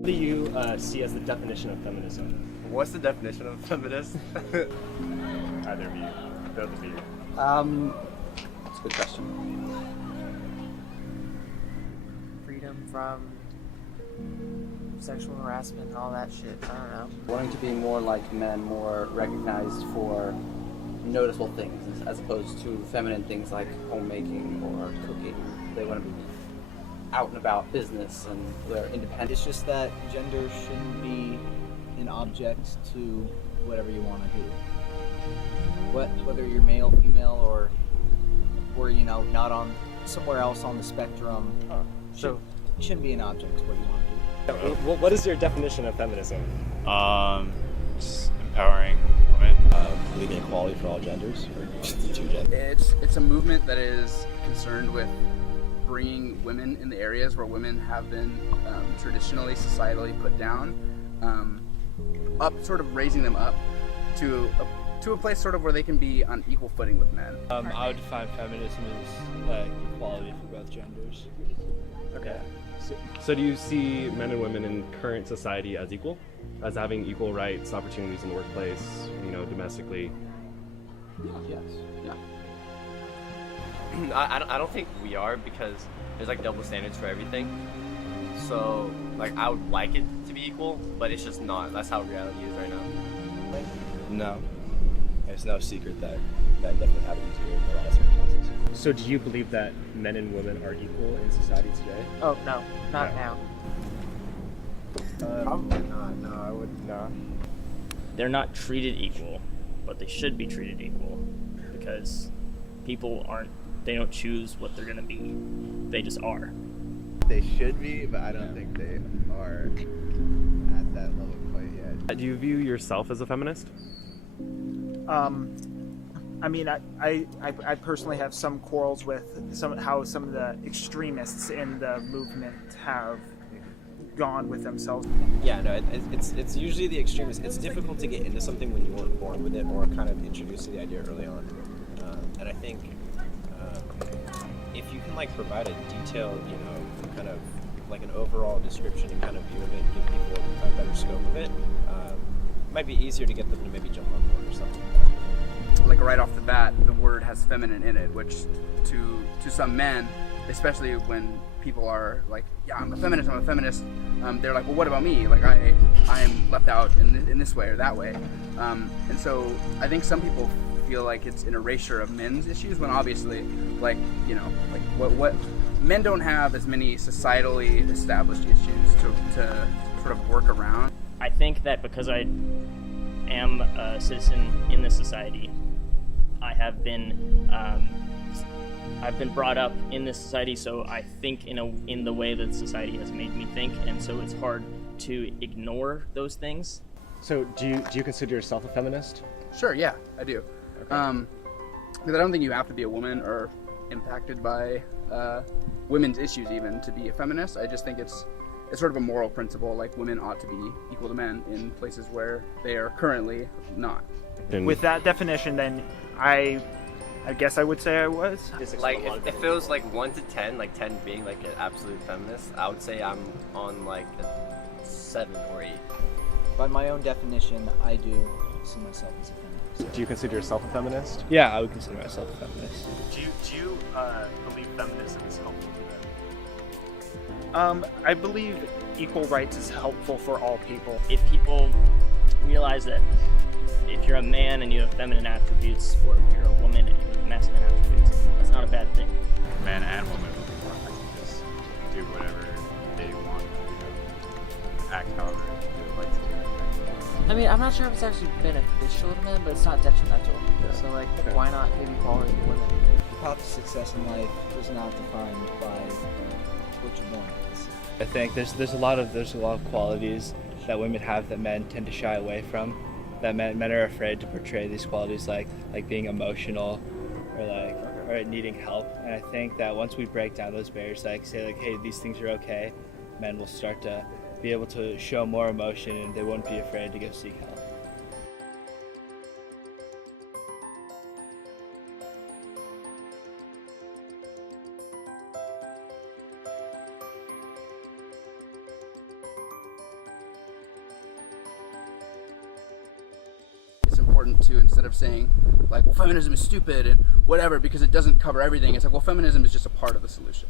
What do you see as the definition of feminism? What's the definition of feminist? Either of you, both of you. That's a good question. Freedom from sexual harassment and all that shit. I don't know. Wanting to be more like men, more recognized for noticeable things as opposed to feminine things like homemaking or cooking. They want to be out and about business and they're independent. It's just that gender shouldn't be an object to whatever you want to do. Whether you're male, female, or you know, not on somewhere else on the spectrum. So it shouldn't be an object to what you want to do. What is your definition of feminism? Just empowering women. Believing in equality for all genders, or just the two genders. It's a movement that is concerned with bringing women in the areas where women have been traditionally, societally put down, up, sort of raising them up to a place sort of where they can be on equal footing with men. I would define feminism as like equality for both genders. Okay. So do you see men and women in current society as equal? As having equal rights, opportunities in the workplace, you know, domestically? Yes. Yeah. I don't think we are, because there's like double standards for everything. So like I would like it to be equal, but it's just not. That's how reality is right now. No. It's no secret that definitely happens here in a lot of circumstances. So do you believe that men and women are equal in society today? Oh no, not now. Probably not. No, I would not. They're not treated equal, but they should be treated equal, because people they don't choose what they're gonna be. They just are. They should be, but I don't think they are at that level quite yet. Do you view yourself as a feminist? I mean, I personally have some quarrels with how some of the extremists in the movement have gone with themselves. Yeah, no, it's usually the extremists. It's difficult to get into something when you weren't born with it or kind of introduced to the idea early on. And I think if you can like provide a detailed, you know, kind of like an overall description and kind of view of it, give people a better scope of it, it might be easier to get them to maybe jump on board or something. Like right off the bat, the word has feminine in it, which to some men, especially when people are like, yeah, I'm a feminist, they're like, well, what about me? Like I am left out in this way or that way. And so I think some people feel like it's an erasure of men's issues, when obviously, like, you know, like what men don't have as many societally established issues to sort of work around. I think that because I am a citizen in this society, I've been brought up in this society, so I think in the way that society has made me think, and so it's hard to ignore those things. So do you consider yourself a feminist? Sure, yeah, I do. Because I don't think you have to be a woman or impacted by women's issues even to be a feminist. I just think it's sort of a moral principle, like women ought to be equal to men in places where they are currently not. With that definition, then I guess I would say I was. Like if it was like 1 to 10, like 10 being like an absolute feminist, I would say I'm on like a 7 or 8. By my own definition, I do see myself as a feminist. Do you consider yourself a feminist? Yeah, I would consider myself a feminist. Do you believe feminism is helpful to I believe equal rights is helpful for all people. If people realize that if you're a man and you have feminine attributes, or if you're a woman and you have masculine attributes, that's not a bad thing. Men and women will be more free to just do whatever they want to do, act however they would like to do. I mean, I'm not sure if it's actually beneficial to men, but it's not detrimental. Yeah. So like, why not give equality to women? The path to success in life is not defined by what you're born with. I think there's a lot of qualities that women have that men tend to shy away from. That men are afraid to portray these qualities, like being emotional or needing help. And I think that once we break down those barriers, like say like, hey, these things are okay, men will start to be able to show more emotion, and they won't be afraid to go seek help. important to, instead of saying like, well, feminism is stupid and whatever because it doesn't cover everything. It's like, well, feminism is just a part of the solution.